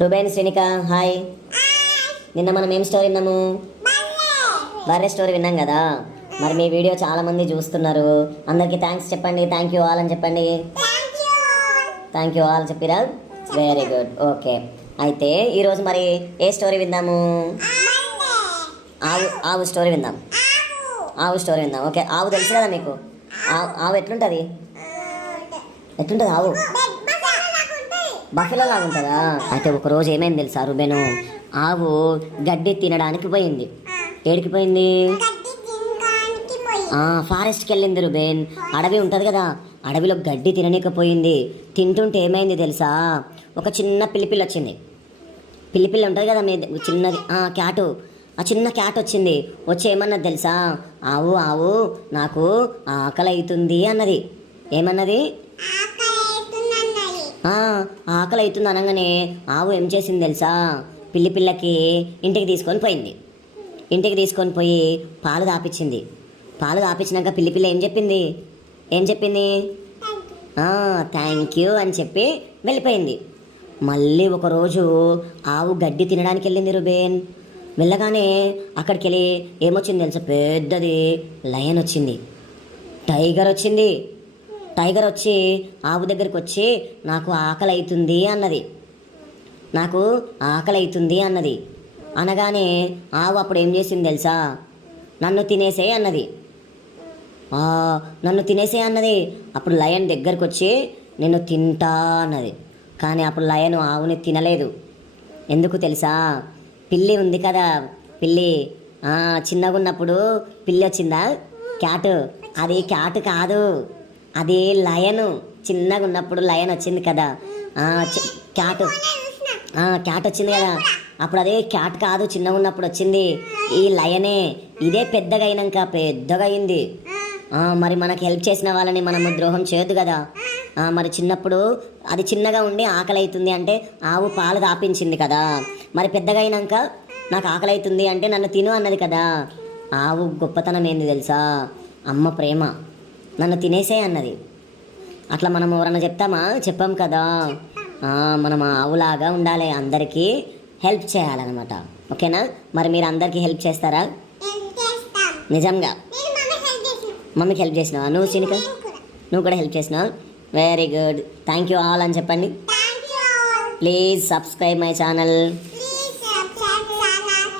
Reuben Srinika hi. నిన్న మనం ఏం స్టోరీ విన్నాము? బర్రె స్టోరీ విన్నాం కదా. మరి మీ వీడియో చాలా మంది చూస్తున్నారు. అందరికీ థ్యాంక్స్ చెప్పండి. థ్యాంక్ యూ ఆల్ అని చెప్పండి. థ్యాంక్ యూ ఆల్ చెప్పిరా? Very good. ఓకే, అయితే ఈరోజు మరి ఏ స్టోరీ విందాము? ఆవు స్టోరీ విందాం. ఆవు స్టోరీ విందాం. ఓకే, ఆవు తెలుసు కదా మీకు? ఆవు ఎట్లుంటుంది? ఆవు బఫెలో లాగా ఉంటుందా? అయితే ఒకరోజు ఏమైంది తెలుసా రూబెను? ఆవు గడ్డి తినడానికి పోయింది. ఏడికి పోయింది? ఫారెస్ట్కి వెళ్ళింది రూబెన్. అడవి ఉంటుంది కదా, అడవిలో గడ్డి తిననీకపోయింది. తింటుంటే ఏమైంది తెలుసా? ఒక చిన్న పిల్లిపిల్ల వచ్చింది. పిల్లిపిల్ల ఉంటుంది కదా మీ చిన్నది, క్యాటు. ఆ చిన్న క్యాట్ వచ్చింది. వచ్చి ఏమన్నది తెలుసా? ఆవు నాకు ఆకలి అవుతుంది అన్నది. ఏమన్నది? ఆకలి అవుతుంది అనగానే ఆవు ఏం చేసింది తెలుసా? పిల్లిపిల్లకి ఇంటికి తీసుకొని పోయింది. ఇంటికి తీసుకొని పోయి పాలు తాపించింది. పాలు తాపించినాక పిల్లిపిల్ల ఏం చెప్పింది? థ్యాంక్ యూ అని చెప్పి వెళ్ళిపోయింది. మళ్ళీ ఒకరోజు ఆవు గడ్డి తినడానికి వెళ్ళింది రూబెన్. వెళ్ళగానే అక్కడికి వెళ్ళి ఏమొచ్చింది తెలుసా? పెద్దది లయన్ వచ్చింది, టైగర్ వచ్చింది. టైగర్ వచ్చి ఆవు దగ్గరికి వచ్చి నాకు ఆకలి అవుతుంది అన్నది. అనగానే ఆవు అప్పుడు ఏం చేసింది తెలుసా? నన్ను తినేసే అన్నది. అప్పుడు లయన్ దగ్గరికి వచ్చి నేను తింటా అన్నది. కానీ అప్పుడు లయన్ ఆవుని తినలేదు. ఎందుకు తెలుసా? పిల్లి ఉంది కదా, పిల్లి చిన్నగా ఉన్నప్పుడు పిల్లి వచ్చిందా? క్యాట్. అది క్యాట్ కాదు, అది లయను. చిన్నగా ఉన్నప్పుడు లయన్ వచ్చింది కదా, క్యాట్ వచ్చింది కదా. అప్పుడు అదే క్యాట్ కాదు, చిన్నగా ఉన్నప్పుడు వచ్చింది ఈ లయనే. ఇదే పెద్దగా అయింది. మరి మనకి హెల్ప్ చేసిన వాళ్ళని మనము ద్రోహం చేయొద్దు కదా. మరి చిన్నప్పుడు అది చిన్నగా ఉండి ఆకలి అవుతుంది అంటే ఆవు పాలు తాపించింది కదా. మరి పెద్దగా అయినాక నాకు ఆకలి అవుతుంది అంటే నన్ను తిను అన్నది కదా. ఆవు గొప్పతనం ఏంది తెలుసా? అమ్మ ప్రేమ. నన్ను తినేసే అన్నది. అట్లా మనం ఎవరన్నా చెప్పాం కదా. మనం ఆవులాగా ఉండాలి, అందరికీ హెల్ప్ చేయాలన్నమాట. ఓకేనా? మరి మీరు అందరికీ హెల్ప్ చేస్తారా? నిజంగా మమ్మీకి హెల్ప్ చేసినావా నువ్వు? చినిక నువ్వు కూడా హెల్ప్ చేసినావు. Very good. Thank you all అని చెప్పండి. Please subscribe my channel.